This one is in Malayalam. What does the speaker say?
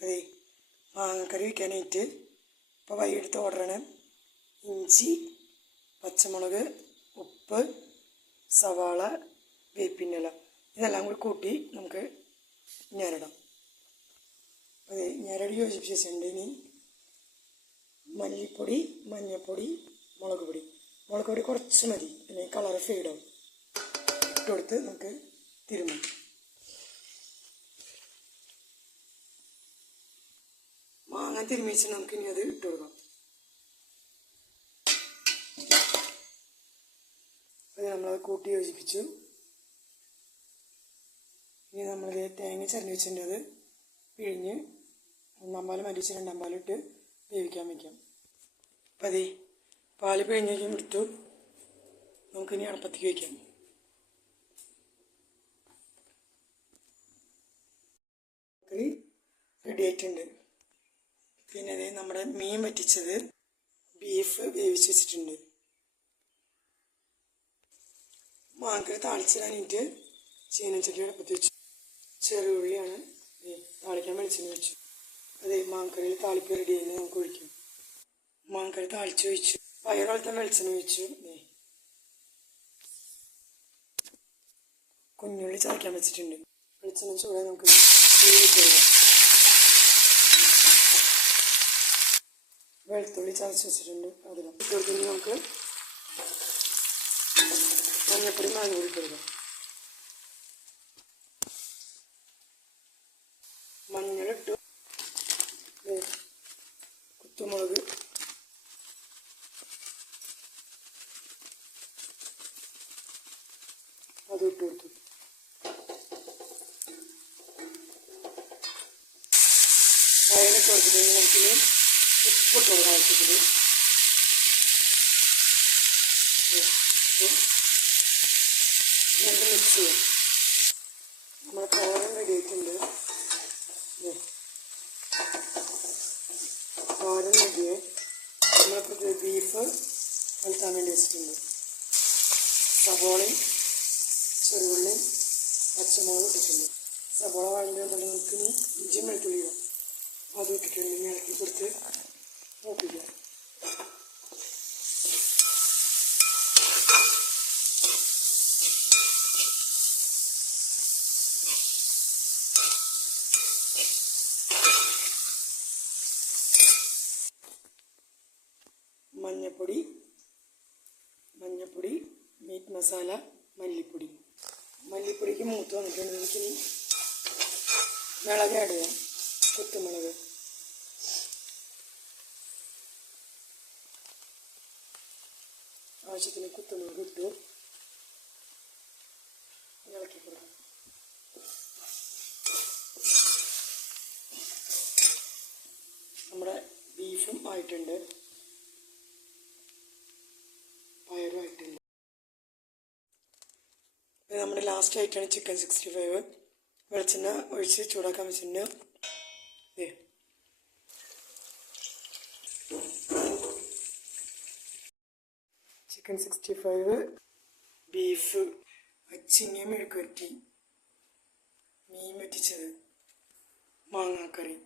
അതെ മാങ്ങക്കറി വയ്ക്കാനായിട്ട് ഇപ്പോൾ വൈകിട്ടത്തെ ഓർഡറാണ്. ഇഞ്ചി, പച്ചമുളക്, ഉപ്പ്, സവാള, വേപ്പിൻ്റെ ഇല ഇതെല്ലാം കൂടി കൂട്ടി നമുക്ക് ഞെരടാം. അതെ ഞെരടി യോജിപ്പിച്ച് വെച്ചിട്ടുണ്ട്. ഇനി മല്ലിപ്പൊടി, മഞ്ഞൾപ്പൊടി, മുളക് പൊടി കുറച്ച് മതി, അല്ലെങ്കിൽ കളർ ഫെയ്ഡാവും. ഇട്ട് കൊടുത്ത് നമുക്ക് തിരുമ്മാം. മാങ്ങ തിരുമ്മി വെച്ച് നമുക്ക് ഇനി അത് ഇട്ട് കൊടുക്കാം. അത് നമ്മളത് കൂട്ടി യോജിപ്പിച്ചു. ഇനി നമ്മൾ തേങ്ങ ചിരണ്ടി വെച്ചിട്ടുണ്ട്, അത് പിഴിഞ്ഞ് 1 പാൽ മരിച്ച് 2 പാലിട്ട് വേവിക്കാൻ വയ്ക്കാം. അപ്പം അതെ പാല് പിഴിഞ്ഞേക്കും എടുത്തു. നമുക്കിനി അടപ്പത്തേക്ക് വയ്ക്കാം. കറി റെഡി ആയിട്ടുണ്ട്. പിന്നെ അതെ നമ്മുടെ മീൻ വറ്റിച്ചത്, ബീഫ് വേവിച്ച് വെച്ചിട്ടുണ്ട്. മാങ്ങക്കറി താളിച്ചിടാനായിട്ട് ചീനച്ചട്ടി അടപ്പത്ത് വെച്ചു. ചെറുള്ളിയാണ് താളിക്കാൻ വെളിച്ചെണ്ണ വെച്ചു. അതെ മാങ്ങക്കറിയിൽ താളിപ്പ് റെഡി ആയി, നമുക്ക് ഒഴിക്കാം. മാങ്ങക്കറി താളിച്ച് ഒഴിച്ചു. പയർ പോലത്തെ വെളിച്ചെണ്ണ ഒഴിച്ചു. കുഞ്ഞുള്ളി ചതയ്ക്കാൻ വെച്ചിട്ടുണ്ട്. വെളിച്ചെണ്ണ ചൂടായി നമുക്ക് വെളുത്തുള്ളി ചതച്ച് വെച്ചിട്ടുണ്ട്. അതിൽ ഇട്ടുകൊടുത്ത് നമുക്ക് മഞ്ഞപ്പൊടി മാങ്ങ കൊടുക്കാം. മഞ്ഞളിട്ടു, കുത്തുമുളക്, അതും ഇട്ട് കൊടുത്തു. പയറൊക്കെ കൊടുത്തിട്ടുണ്ടെങ്കിൽ നമുക്കിനി ഉപ്പിട്ട് കൊടുക്കാം. ആവശ്യത്തിൽ നമുക്ക് മിക്സ് ചെയ്യാം. നമ്മുടെ തോരൻ റെഡി ആയിട്ടുണ്ട്. തോരൻ റെഡിയായി. നമ്മളിപ്പോൾ ബീഫ് വലുത്താൻ വേണ്ടി വെച്ചിട്ടുണ്ട്. സവോളയും ചെറുള്ളിയും പച്ചമുളകും ഇട്ടിട്ടുണ്ട്. സവോള വഴണ്ടുണ്ടെങ്കിൽ നമുക്കിനി ഇഞ്ചിയും വെളുത്തുള്ളി ഇടാം. അത് ഇട്ടിട്ടുണ്ടെങ്കിൽ ഇളക്കി കൊടുത്ത് നോക്കിക്കാം. മഞ്ഞപ്പൊടി, മീറ്റ് മസാല, മല്ലിപ്പൊടിക്ക് മൂത്ത് വന്നിട്ടുണ്ട്. നമുക്കിനി മുളക് ആഡ് ചെയ്യാം. കുത്തുമുളക്, ആവശ്യത്തിന് കുത്തുമുളക് ഇട്ടു. ഇളക്കി കൊടുക്കാം. നമ്മുടെ ബീഫും ആയിട്ടുണ്ട്, പയറും ആയിട്ടുണ്ട്. നമ്മുടെ ലാസ്റ്റ് ആയിട്ടാണ് ചിക്കൻ 65. വെളിച്ചെണ്ണ ഒഴിച്ച് ചൂടാക്കാൻ വെച്ചിട്ടുണ്ട്. ചിക്കൻ 65, ബീഫ്, അച്ചിങ്ങ മെഴുക്കുവരട്ടി, മീൻ വറ്റിച്ചത്, മാങ്ങാക്കറി.